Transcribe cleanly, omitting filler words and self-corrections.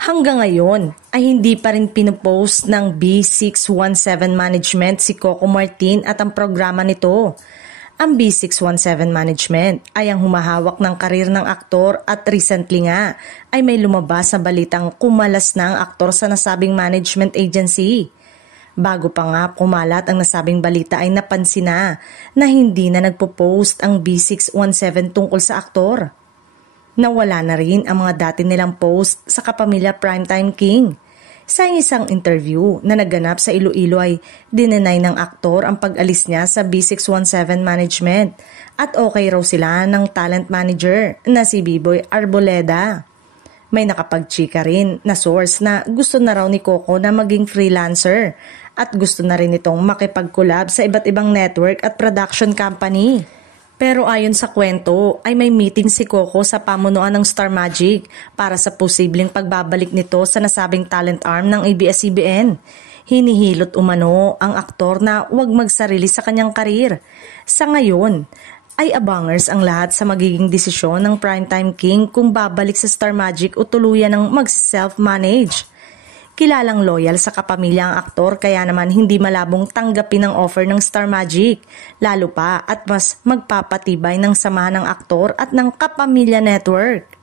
Hanggang ngayon ay hindi pa rin pinupost ng B617 Management si Coco Martin at ang programa nito. Ang B617 Management ay ang humahawak ng karir ng aktor at recently nga ay may lumabas na balitang kumalas na ang aktor sa nasabing management agency. Bago pa nga kumalat ang nasabing balita ay napansin na hindi na nagpo-post ang B617 tungkol sa aktor. Nawala na rin ang mga dati nilang post sa kapamilya Primetime King. Sa isang interview na naganap sa Iloilo ay dinenay ng aktor ang pag-alis niya sa B617 Management at okay raw sila ng talent manager na si B-Boy Arboleda. May nakapagchika rin na source na gusto na raw ni Coco na maging freelancer at gusto na rin itong makipag-collab sa iba't ibang network at production company. Pero ayon sa kwento ay may meeting si Coco sa pamunuan ng Star Magic para sa posibleng pagbabalik nito sa nasabing talent arm ng ABS-CBN. Hinihilot umano ang aktor na huwag magsarili sa kanyang karir. Sa ngayon ay abangers ang lahat sa magiging desisyon ng Primetime King kung babalik sa Star Magic o tuluyan ng mag-self-manage. Kilalang loyal sa kapamilya ang aktor kaya naman hindi malabong tanggapin ang offer ng Star Magic, lalo pa at mas magpapatibay ng samahan ng aktor at ng Kapamilya Network.